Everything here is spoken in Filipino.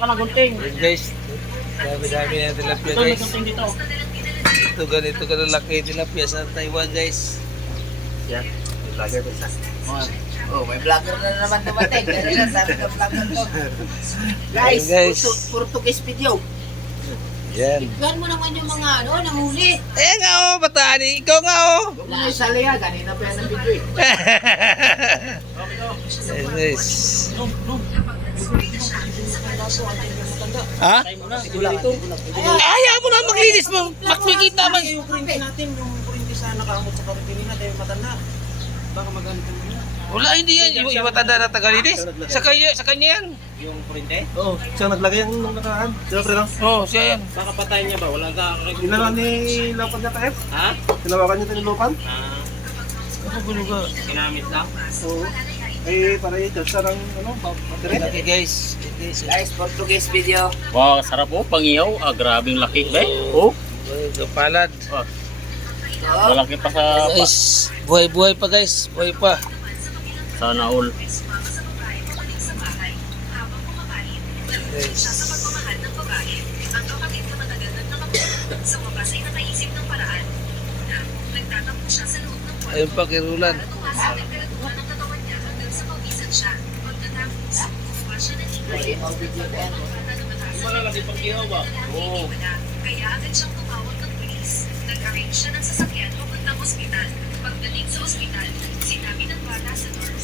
ka ng gunting. Yun guys, dami-dami na tilapia Ito, may guys. gunting dito. Ito ganito kalalaki tilapia sa Taiwan guys. Yan. May vlogger pa isa. Oh, may vlogger na naman dumating. Kanina sabi ng vlogger ko. Ayun, guys. Portuguese video. Yan. Tignan mo naman yung mga nahuli. Ayan nga oh, bataan eh. Ikaw nga oh. Huwag mo na isali ha, kanina pa yan ang video eh. Ayan guys. Ha? Tayo muna, siguro dito. Ayaw mo na maglinis mo. Makikita man. Yung kurinti natin, yung kurinti sa nakaamot sa karinti natin, yung matanda. Baka magalit ka muna. Wala, hindi yan. Yung matanda na tagalinis. Sa kanya yan. Yung kurinti? Oo, siya naglagay ang nung nakaraan. Sila pre lang. Oo, siya yan. Baka patayin niya ba? Wala ka kakakita. Tinawakan ni Lopan niya tayo. Ha? Tinawakan niya tayo ni Lopan. Ako gulo ka. Ginamit lang? Oo. Eh, para yung siya ng ano, battery. Okay guys. Guys, Portuguese video. Wow, sarap po. Pangiyaw. Ah, grabing laki. Oh, Kapalad. ah, malaki pa sa Guys, buhay-buhay pa guys. Buhay pa. sana all. Guys. Ayun pa kirulan. Malalaki pang ihaw ba? Oo. Kaya agad siyang tumawag ng pulis. Nag-arrange siya ng sasakyan papuntang ospital. Pagdating sa ospital, sinabi ng bata sa nurse